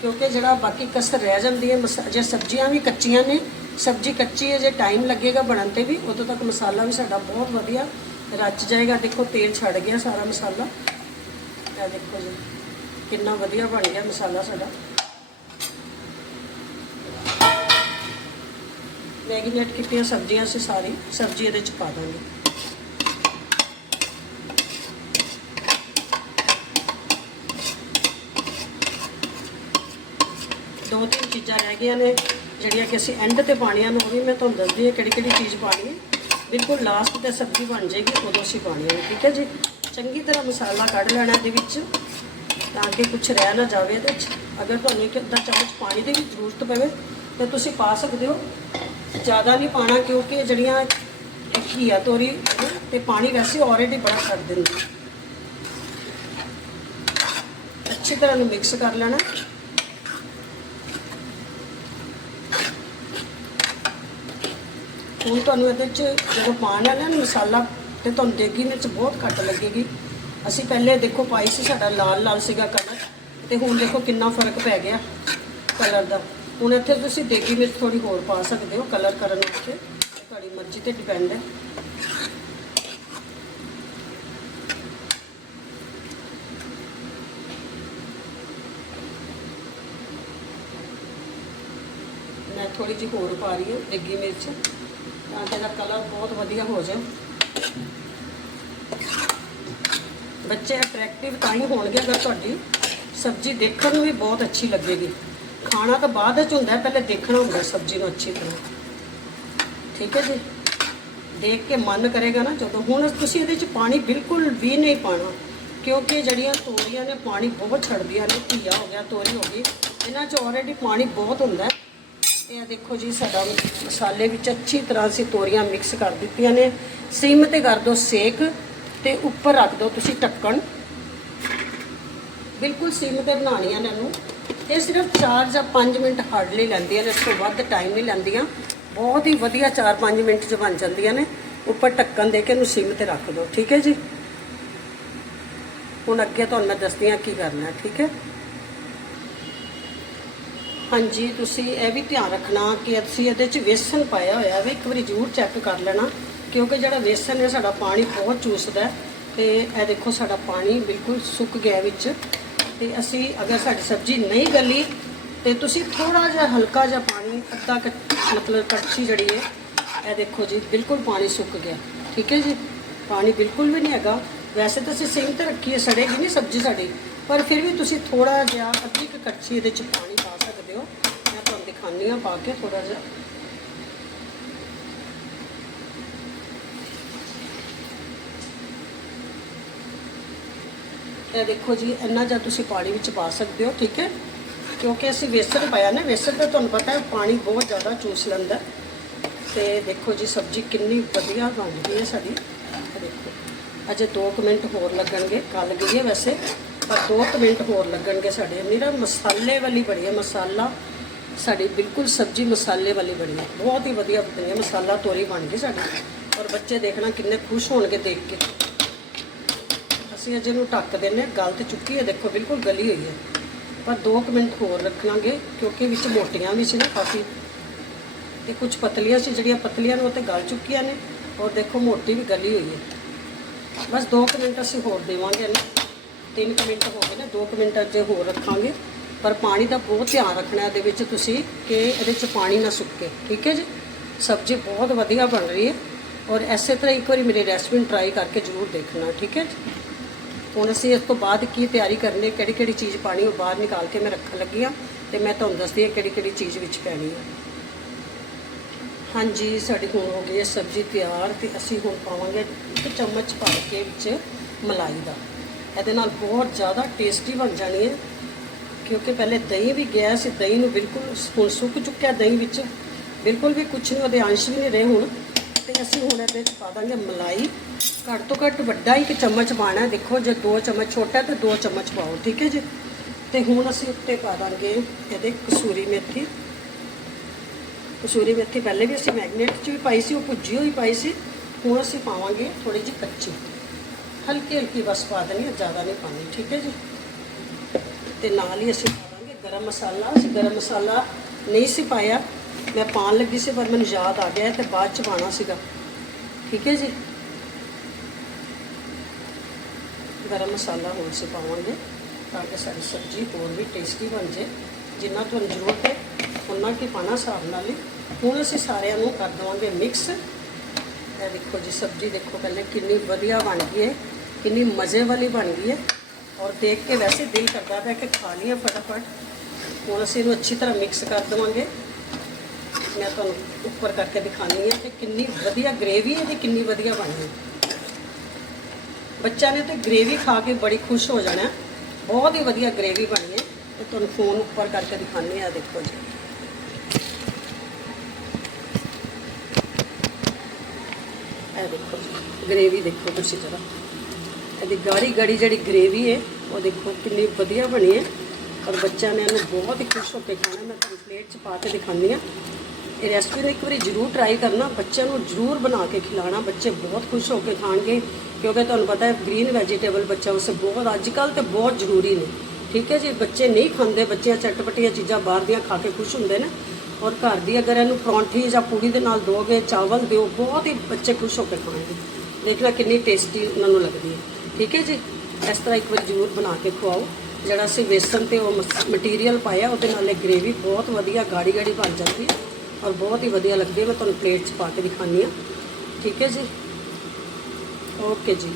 ਕਿਉਂਕਿ ਜਿਹੜਾ ਬਾਕੀ ਕਸਰ ਰਹਿ ਜਾਂਦੀ ਹੈ, ਮਸਾ- ਜੇ ਸਬਜ਼ੀਆਂ ਵੀ ਕੱਚੀਆਂ ਨੇ ਸਬਜ਼ੀ ਕੱਚੀ ਹੈ, ਜੇ ਟਾਈਮ ਲੱਗੇਗਾ ਬਣਨ ਤੇ ਵੀ, ਉਦੋਂ ਤੱਕ ਮਸਾਲਾ ਵੀ ਸਾਡਾ ਬਹੁਤ ਵਧੀਆ ਰਚ ਜਾਏਗਾ। ਦੇਖੋ, ਤੇਲ ਛੱਡ ਗਿਆ ਸਾਰਾ ਮਸਾਲਾ। ਇਹ ਦੇਖੋ ਜੀ, ਕਿੰਨਾ ਵਧੀਆ ਬਣ ਗਿਆ ਮਸਾਲਾ ਸਾਡਾ। ਮੈਗੀਨੇਟ ਕੀਤੀਆਂ ਸਬਜ਼ੀਆਂ ਅਸੀਂ ਸਾਰੀ, ਸਬਜ਼ੀ ਇਹਦੇ ਚ ਪਾ ਦਾਂਗੇ। ਦੋ ਤਿੰਨ ਚੀਜ਼ਾਂ ਰਹਿ ਗਈਆਂ ਨੇ। ਜਿਹੜੀਆਂ ਕਿ ਅਸੀਂ ਐਂਡ ਤੇ ਪਾਣੀਆਂ ਨੇ, ਉਹ ਵੀ ਮੈਂ ਤੁਹਾਨੂੰ ਦੱਸਦੀ ਹਾਂ ਕਿਹੜੀ ਕਿਹੜੀ ਚੀਜ਼ ਪਾਣੀ ਹੈ। ਬਿਲਕੁਲ ਲਾਸਟ ਤੇ ਸਬਜ਼ੀ ਬਣ ਜਾਏਗੀ, ਉਦੋਂ ਅਸੀਂ ਪਾਣੀ ਹੈ। ਠੀਕ ਹੈ ਜੀ? ਚੰਗੀ ਤਰ੍ਹਾਂ ਮਸਾਲਾ ਕੱਢ ਲੈਣਾ ਇਹਦੇ ਵਿੱਚ, ਤਾਂ ਕਿ ਕੁਝ ਰਹਿ ਨਾ ਜਾਵੇ ਇਹਦੇ ਵਿੱਚ। ਅਗਰ ਤੁਹਾਨੂੰ ਇੱਕ ਅੱਧਾ ਚਮਚ ਪਾਣੀ ਦੀ ਵੀ ਜ਼ਰੂਰਤ ਪਵੇ, ਤਾਂ ਤੁਸੀਂ ਪਾ ਸਕਦੇ ਹੋ। ਜ਼ਿਆਦਾ ਨਹੀਂ ਪਾਣਾ ਕਿਉਂਕਿ ਜਿਹੜੀਆਂ ਘੀਆ ਤੋਰੀ ਹੈ ਤੇ ਪਾਣੀ ਵੈਸੇ ਆਲਰੇਡੀ ਬੜਾ ਛੱਡ ਦਿੰਦੀ। ਅੱਛੀ ਤਰ੍ਹਾਂ ਨੂੰ ਮਿਕਸ ਕਰ ਲੈਣਾ। ਹੁਣ ਤੁਹਾਨੂੰ ਇਹਦੇ ਚ ਜਦੋਂ ਪਾਣ ਵਾਲਾ ਨਾ ਮਸਾਲਾ, ਤੇ ਤੁਹਾਨੂੰ ਦੇਗੀ ਮਿਰਚ ਬਹੁਤ ਘੱਟ ਲੱਗੇਗੀ। ਅਸੀਂ ਪਹਿਲੇ ਦੇਖੋ ਪਾਈ ਸੀ, ਸਾਡਾ ਲਾਲ ਲਾਲ ਸੀਗਾ ਕਲਰ ਤੇ ਹੁਣ ਦੇਖੋ ਕਿੰਨਾ ਫ਼ਰਕ ਪੈ ਗਿਆ ਕਲਰ ਦਾ। ਹੁਣ ਇੱਥੇ ਤੁਸੀਂ ਦੇਗੀ ਮਿਰਚ ਥੋੜੀ ਹੋਰ ਪਾ ਸਕਦੇ ਹੋ ਕਲਰ ਕਰਨ ਵਾਸਤੇ। ਤੁਹਾਡੀ ਮਰਜ਼ੀ ਤੇ ਡਿਪੈਂਡ ਹੈ। ਮੈਂ ਥੋੜੀ ਜਿਹੀ ਹੋਰ ਪਾ ਰਹੀ ਹਾਂ ਦੇਗੀ ਮਿਰਚ। ਤਾਂ ਕਿ ਇਹਦਾ ਕਲਰ ਬਹੁਤ ਵਧੀਆ ਹੋ ਜਾਏ। ਬੱਚੇ ਅਟਰੈਕਟਿਵ ਤਾਂ ਹੀ ਹੋਣਗੇ ਅਗਰ ਤੁਹਾਡੀ ਸਬਜ਼ੀ ਦੇਖਣ ਨੂੰ ਵੀ ਬਹੁਤ ਅੱਛੀ ਲੱਗੇਗੀ। ਖਾਣਾ ਤਾਂ ਬਾਅਦ ਵਿੱਚ ਹੁੰਦਾ, ਪਹਿਲੇ ਦੇਖਣਾ ਹੁੰਦਾ ਸਬਜ਼ੀ ਨੂੰ ਅੱਛੀ ਤਰ੍ਹਾਂ। ਠੀਕ ਹੈ ਜੀ? ਦੇਖ ਕੇ ਮਨ ਕਰੇਗਾ ਨਾ, ਜਦੋਂ ਹੁਣ ਤੁਸੀਂ ਇਹਦੇ ਵਿੱਚ ਪਾਣੀ ਬਿਲਕੁਲ ਵੀ ਨਹੀਂ ਪਾਣਾ, ਕਿਉਂਕਿ ਜਿਹੜੀਆਂ ਤੋਰੀਆਂ ਨੇ, ਪਾਣੀ ਬਹੁਤ ਛੱਡਦੀਆਂ ਨੇ, ਘੀਆ ਹੋ ਗਿਆ, ਤੋਰੀ ਹੋ ਗਈ, ਇਹਨਾਂ 'ਚ ਆਲਰੇਡੀ ਪਾਣੀ ਬਹੁਤ ਹੁੰਦਾ ਹੈ। ਇਹ ਦੇਖੋ ਜੀ, ਸਾਡਾ ਮਸਾਲੇ ਵਿੱਚ ਅੱਛੀ ਤਰ੍ਹਾਂ ਅਸੀਂ ਤੋਰੀਆਂ ਮਿਕਸ ਕਰ ਦਿੱਤੀਆਂ ਨੇ। ਸਿਮ ਤੇ ਕਰ ਦਿਓ ਸੇਕ ਤੇ ਉੱਪਰ ਰੱਖ ਦਿਓ ਤੁਸੀਂ ਢੱਕਣ। ਬਿਲਕੁਲ ਸਿਮ ਤੇ ਬਣਾਉਣੀਆਂ ਨੇ ਇਹਨੂੰ। ਇਹ ਸਿਰਫ 4 ਜਾਂ 5 ਮਿੰਟ ਹਾਰਡਲੀ ਲੈਂਦੀਆਂ ਨੇ, ਇਸ ਤੋਂ ਵੱਧ ਟਾਈਮ ਨਹੀਂ ਲੈਂਦੀਆਂ। ਬਹੁਤ ਹੀ ਵਧੀਆ 4-5 ਮਿੰਟ 'ਚ ਬਣ ਜਾਂਦੀਆਂ ਨੇ। ਉੱਪਰ ਢੱਕਣ ਦੇ ਕੇ ਇਹਨੂੰ ਸਿਮ ਤੇ ਰੱਖ ਦਿਓ ਠੀਕ ਹੈ ਜੀ? ਹੁਣ ਅੱਗੇ ਤੁਹਾਨੂੰ ਮੈਂ ਦੱਸਦੀ ਹਾਂ ਕੀ ਕਰਨਾ, ਠੀਕ ਹੈ? ਹਾਂਜੀ, ਤੁਸੀਂ ਇਹ ਵੀ ਧਿਆਨ ਰੱਖਣਾ ਕਿ ਅਸੀਂ ਇਹਦੇ 'ਚ ਵੇਸਣ ਪਾਇਆ ਹੋਇਆ ਹੈ ਇੱਕ ਵਾਰੀ ਜ਼ਰੂਰ ਚੈੱਕ ਕਰ ਲੈਣਾ, ਕਿਉਂਕਿ ਜਿਹੜਾ ਵੇਸਣ ਹੈ, ਸਾਡਾ ਪਾਣੀ ਬਹੁਤ ਚੂਸਦਾ ਹੈ ਤੇ ਇਹ ਦੇਖੋ ਸਾਡਾ ਪਾਣੀ ਬਿਲਕੁਲ ਸੁੱਕ ਗਿਆ ਵਿੱਚ। ਤੇ ਅਸੀਂ ਅਗਰ ਸਾਡੀ ਸਬਜ਼ੀ ਨਹੀਂ ਗਲੀ ਤੇ ਤੁਸੀਂ ਥੋੜਾ ਜਿਹਾ ਹਲਕਾ ਜਿਹਾ ਪਾਣੀ, ਅੱਧਾ ਕੁ ਮਤਲਬ ਕੜਛੀ ਜਿਹੜੀ ਹੈ, ਇਹ ਦੇਖੋ ਜੀ, ਬਿਲਕੁਲ ਪਾਣੀ ਸੁੱਕ ਗਿਆ। ਠੀਕ ਹੈ ਜੀ? ਪਾਣੀ ਬਿਲਕੁਲ ਵੀ ਨਹੀਂ ਹੈਗਾ। ਵੈਸੇ ਤਾਂ ਅਸੀਂ ਸਿਮ ਤੇ ਰੱਖੀਏ ਹੈ ਸੜੇਗੀ ਨਹੀਂ ਸਬਜ਼ੀ ਸਾਡੀ, ਪਰ ਫਿਰ ਵੀ ਤੁਸੀਂ ਥੋੜਾ ਜਿਹਾ ਅੱਧੀ ਕੁ ਕੜਛੀ ਇਹਦੇ ਚ ਪਾਣੀ ਤੁਹਾਨੂੰ ਪਾ ਕੇ ਥੋੜਾ ਜਿਹਾ। ਇਹ ਦੇਖੋ ਜੀ, ਇੰਨਾ ਜਿਹਾ ਤੁਸੀਂ ਪਾਣੀ ਵਿੱਚ ਪਾ ਸਕਦੇ ਹੋ, ਠੀਕ ਹੈ? ਕਿਉਂਕਿ ਅਸੀਂ ਵੇਸਣ ਪਾਇਆ ਨਾ, ਵੇਸਣ ਤਾਂ ਤੁਹਾਨੂੰ ਪਤਾ ਹੈ, ਪਾਣੀ ਬਹੁਤ ਜ਼ਿਆਦਾ ਚੂਸ ਲੈਂਦਾ ਤੇ ਦੇਖੋ ਜੀ, ਸਬਜ਼ੀ ਕਿੰਨੀ ਵਧੀਆ ਬਣ ਗਈ ਹੈ ਸਾਡੀ। ਦੇਖੋ, ਅਜੇ 2 ਮਿੰਟ ਹੋਰ ਲੱਗਣਗੇ, ਗਲ ਗਈ ਹੈ ਵੈਸੇ, ਪਰ 2 ਮਿੰਟ ਹੋਰ ਲੱਗਣਗੇ ਸਾਡੇ। ਮੇਰਾ ਮਸਾਲੇ ਵਾਲੀ ਬੜੀ ਹੈ, ਮਸਾਲਾ ਸਾਡੀ ਬਿਲਕੁਲ ਸਬਜ਼ੀ ਮਸਾਲੇ ਵਾਲੀ ਬਣੀ ਹੈ। ਬਹੁਤ ਹੀ ਵਧੀਆ ਬਣੀ ਹੈ। ਮਸਾਲਾ ਤੋਰੀ ਬਣ ਗਈ ਸਾਡੀ। ਔਰ ਬੱਚੇ ਦੇਖਣਾ ਕਿੰਨੇ ਖੁਸ਼ ਹੋਣਗੇ ਦੇਖ ਕੇ। ਅਸੀਂ ਅਜੇ ਨੂੰ ਢੱਕ ਦਿੰਨੇ ਗਲ ਤੇ ਚੁੱਕੀ ਹੈ। ਦੇਖੋ, ਬਿਲਕੁਲ ਗਲੀ ਹੋਈ ਹੈ। ਪਰ 2 ਮਿੰਟ ਹੋਰ ਰੱਖਾਂਗੇ, ਕਿਉਂਕਿ ਵਿੱਚ ਮੋਟੀਆਂ ਵੀ ਸੀ ਨਾ ਕਾਫੀ। ਤੇ ਕੁਝ ਪਤਲੀਆਂ ਸੀ। ਜਿਹੜੀਆਂ ਪਤਲੀਆਂ ਨੂੰ ਉਹ ਤੇ ਗਲ ਚੁੱਕੀਆਂ ਨੇ। ਔਰ ਦੇਖੋ, ਮੋਟੀ ਵੀ ਗਲੀ ਹੋਈ ਹੈ। ਬਸ 2 ਮਿੰਟ ਅਸੀਂ ਹੋਰ ਦੇਵਾਂਗੇ ਇਹਨੂੰ। 3 ਮਿੰਟ ਹੋ ਗਏ ਨੇ। 2 ਮਿੰਟ ਅਜੇ ਹੋਰ ਰੱਖਾਂਗੇ। ਪਰ ਪਾਣੀ ਦਾ ਬਹੁਤ ਧਿਆਨ ਰੱਖਣਾ ਇਹਦੇ ਵਿੱਚ ਤੁਸੀਂ ਕਿ ਇਹਦੇ 'ਚ ਪਾਣੀ ਨਾ ਸੁੱਕੇ, ਠੀਕ ਹੈ ਜੀ? ਸਬਜ਼ੀ ਬਹੁਤ ਵਧੀਆ ਬਣ ਰਹੀ ਹੈ ਔਰ ਐਸੇ ਤਰ੍ਹਾਂ ਇੱਕ ਵਾਰੀ ਮੇਰੀ ਰੈਸਪੀ ਨੂੰ ਟਰਾਈ ਕਰਕੇ ਜ਼ਰੂਰ ਦੇਖਣਾ, ਠੀਕ ਹੈ ਜੀ? ਹੁਣ ਅਸੀਂ ਇਸ ਤੋਂ ਬਾਅਦ ਕੀ ਤਿਆਰੀ ਕਰਨੀ ਹੈ, ਕਿਹੜੀ ਕਿਹੜੀ ਚੀਜ਼ ਪਾਣੀ ਉਹ ਬਾਹਰ ਨਿਕਾਲ ਕੇ ਮੈਂ ਰੱਖਣ ਲੱਗੀ ਹਾਂ ਤੇ ਮੈਂ ਤੁਹਾਨੂੰ ਦੱਸਦੀ ਹਾਂ ਕਿਹੜੀ ਕਿਹੜੀ ਚੀਜ਼ ਵਿੱਚ ਪੈਣੀ ਹੈ। ਹਾਂਜੀ, ਸਾਡੀ ਹੁਣ ਹੋ ਗਈ ਹੈ ਸਬਜ਼ੀ ਤਿਆਰ ਤੇ ਅਸੀਂ ਹੁਣ ਪਾਵਾਂਗੇ ਇੱਕ ਚਮਚ ਭਰ ਕੇ ਵਿੱਚ ਮਲਾਈ ਦਾ। ਇਹਦੇ ਨਾਲ ਬਹੁਤ ਜ਼ਿਆਦਾ ਟੇਸਟੀ ਬਣ ਜਾਣੀ ਹੈ। ਕਿਉਂਕਿ ਪਹਿਲੇ ਦਹੀਂ ਵੀ ਗਿਆ ਸੀ, ਦਹੀਂ ਨੂੰ ਬਿਲਕੁਲ ਹੁਣ ਸੁੱਕ ਚੁੱਕਿਆ ਦਹੀਂ ਵਿੱਚ। ਬਿਲਕੁਲ ਵੀ ਕੁਝ ਨਹੀਂ, ਉਹਦੇ ਅੰਸ਼ ਵੀ ਨਹੀਂ ਰਹੇ ਹੁਣ। ਤੇ ਅਸੀਂ ਹੁਣ ਇਹਦੇ ਵਿੱਚ ਪਾ ਦਾਂਗੇ ਮਲਾਈ। ਘੱਟ ਤੋਂ ਘੱਟ ਵੱਡਾ ਇੱਕ ਚਮਚ ਪਾਣਾ ਦੇਖੋ ਜੇ ਦੋ ਚਮਚ ਛੋਟਾ ਤਾਂ ਦੋ ਚਮਚ ਪਾਓ, ਠੀਕ ਹੈ ਜੀ? ਤੇ ਹੁਣ ਅਸੀਂ ਉੱਤੇ ਪਾ ਦਾਂਗੇ ਇਹਦੇ ਕਸੂਰੀ ਮੇਥੀ। ਕਸੂਰੀ ਮੇਥੀ ਪਹਿਲੇ ਵੀ ਅਸੀਂ ਮੈਗਨੇਟ 'ਚ ਵੀ ਪਾਈ ਸੀ, ਉਹ ਭੁੱਜੀ ਹੋਈ ਪਾਈ ਸੀ। ਹੁਣ ਅਸੀਂ ਪਾਵਾਂਗੇ ਥੋੜੀ ਜਿਹੀ ਕੱਚੀ। ਹਲਕੀ ਹਲਕੀ ਬਸ ਪਾ ਦੇਣੀ ਹੈ, ਜ਼ਿਆਦਾ ਨਹੀਂ ਪਾਣੀ ਠੀਕ ਹੈ ਜੀ? ਤੇ ਨਾਲ ਹੀ ਅਸੀਂ ਪਾਵਾਂਗੇ ਗਰਮ ਮਸਾਲਾ। ਅਸੀਂ ਗਰਮ ਮਸਾਲਾ ਨਹੀਂ ਸੀ ਪਾਇਆ। ਮੈਂ ਪਾਣ ਲੱਗੀ ਸੀ, ਪਰ ਮੈਨੂੰ ਯਾਦ ਆ ਗਿਆ ਤੇ ਬਾਅਦ ਚ ਪਾਣਾ ਸੀਗਾ। ਠੀਕ ਹੈ ਜੀ? ਗਰਮ ਮਸਾਲਾ ਹੋਰ ਅਸੀਂ ਪਾਵਾਂਗੇ ਤਾਂ ਕਿ ਸਾਡੀ ਸਬਜ਼ੀ ਹੋਰ ਵੀ ਟੇਸਟੀ ਬਣ ਜੇ ਜਿੰਨਾ ਤੁਹਾਨੂੰ ਜ਼ਰੂਰਤ ਹੈ ਉਨਾ ਕੀ ਪਾਣਾ ਹਿਸਾਬ ਨਾਲ ਹੀ। ਹੁਣ ਅਸੀਂ ਸਾਰਿਆਂ ਨੂੰ ਕਰ ਦੇਵਾਂਗੇ ਮਿਕਸ ਇਹ ਦੇਖੋ ਜੀ, ਸਬਜ਼ੀ ਦੇਖੋ ਪਹਿਲੇ ਕਿੰਨੀ ਵਧੀਆ ਬਣ ਗਈ ਹੈ, ਕਿੰਨੀ ਮਜ਼ੇ ਵਾਲੀ ਬਣ ਗਈ ਹੈ। ਔਰ ਦੇਖ ਕੇ ਵੈਸੇ ਦਿਲ ਕਰਦਾ ਪਿਆ ਕਿ ਖਾ ਲਈਏ ਫਟਾਫਟ। ਹੁਣ ਅਸੀਂ ਇਹਨੂੰ ਅੱਛੀ ਤਰ੍ਹਾਂ ਮਿਕਸ ਕਰ ਦੇਵਾਂਗੇ। ਮੈਂ ਤੁਹਾਨੂੰ ਉੱਪਰ ਕਰਕੇ ਦਿਖਾਉਂਦੀ ਹਾਂ ਕਿ ਕਿੰਨੀ ਵਧੀਆ ਗ੍ਰੇਵੀ ਹੈ ਤੇ ਕਿੰਨੀ ਵਧੀਆ ਬਣੀ ਹੈ ਬੱਚਿਆਂ ਨੇ ਤੇ ਗ੍ਰੇਵੀ ਖਾ ਕੇ ਬੜੀ ਖੁਸ਼ ਹੋ ਜਾਣਾ। ਬਹੁਤ ਹੀ ਵਧੀਆ ਗ੍ਰੇਵੀ ਬਣੀ ਹੈ। ਤੇ ਤੁਹਾਨੂੰ ਫੋਨ ਉੱਪਰ ਕਰਕੇ ਦਿਖਾਉਂਦੀ ਹਾਂ ਦੇਖੋ ਜੀ। ਇਹ ਦੇਖੋ ਗ੍ਰੇਵੀ ਦੇਖੋ ਤੁਸੀਂ ਜਰਾ। ਇਹਦੀ ਗਾੜੀ ਗਾੜੀ ਜਿਹੜੀ ਗ੍ਰੇਵੀ ਹੈ ਉਹ ਦੇਖੋ ਕਿੰਨੀ ਵਧੀਆ ਬਣੀ ਹੈ ਔਰ ਬੱਚਿਆਂ ਨੇ ਇਹਨੂੰ ਬਹੁਤ ਹੀ ਖੁਸ਼ ਹੋ ਕੇ ਖਾਣਾ। ਮੈਂ ਤੁਹਾਨੂੰ ਪਲੇਟ 'ਚ ਪਾ ਕੇ ਦਿਖਾਉਂਦੀ ਹਾਂ। ਇਹ ਰੈਸਪੀ ਨੂੰ ਇੱਕ ਵਾਰੀ ਜ਼ਰੂਰ ਟਰਾਈ ਕਰਨਾ। ਬੱਚਿਆਂ ਨੂੰ ਜ਼ਰੂਰ ਬਣਾ ਕੇ ਖਿਲਾਣਾ। ਬੱਚੇ ਬਹੁਤ ਖੁਸ਼ ਹੋ ਕੇ ਖਾਣਗੇ। ਕਿਉਂਕਿ ਤੁਹਾਨੂੰ ਪਤਾ ਹੈ ਗ੍ਰੀਨ ਵੈਜੀਟੇਬਲ ਬੱਚਾ ਉਸੇ ਬਹੁਤ ਅੱਜ ਕੱਲ੍ਹ ਤੇ ਬਹੁਤ ਜ਼ਰੂਰੀ ਨੇ। ਠੀਕ ਹੈ ਜੀ? ਬੱਚੇ ਨਹੀਂ ਖਾਂਦੇ। ਬੱਚੇ ਚਟਪਟੀਆਂ ਚੀਜ਼ਾਂ ਬਾਹਰ ਦੀਆਂ ਖਾ ਕੇ ਖੁਸ਼ ਹੁੰਦੇ ਨੇ। ਔਰ ਘਰ ਦੀ ਅਗਰ ਇਹਨੂੰ ਪਰੌਂਠੀ ਜਾਂ ਪੂੜੀ ਦੇ ਨਾਲ ਦੋਗੇ, ਚਾਵਲ ਦਿਓ, ਬਹੁਤ ਹੀ ਬੱਚੇ ਖੁਸ਼ ਹੋ ਕੇ ਖਾਣਗੇ। ਦੇਖ ਲੈ ਕਿੰਨੀ ਟੇਸਟੀ ਉਹਨਾਂ ਨੂੰ ਲੱਗਦੀ ਠੀਕ ਹੈ ਜੀ? ਇਸ ਤਰ੍ਹਾਂ ਇੱਕ ਵਾਰ ਜ਼ਰੂਰ ਬਣਾ ਕੇ ਖਵਾਓ। ਜਿਹੜਾ ਅਸੀਂ ਵੇਸਣ ਤੇ ਉਹ ਮਟੀਰੀਅਲ ਪਾਇਆ, ਉਹਦੇ ਨਾਲ ਇਹ ਗ੍ਰੇਵੀ ਬਹੁਤ ਵਧੀਆ ਗਾੜੀ ਗਾੜੀ ਬਣ ਜਾਂਦੀ ਹੈ ਔਰ ਬਹੁਤ ਹੀ ਵਧੀਆ ਲੱਗਦੀ ਹੈ। ਮੈਂ ਤੁਹਾਨੂੰ ਪਲੇਟ 'ਚ ਪਾ ਕੇ ਦਿਖਾਉਂਦੀ ਹਾਂ। ਠੀਕ ਹੈ ਜੀ? ਓਕੇ ਜੀ।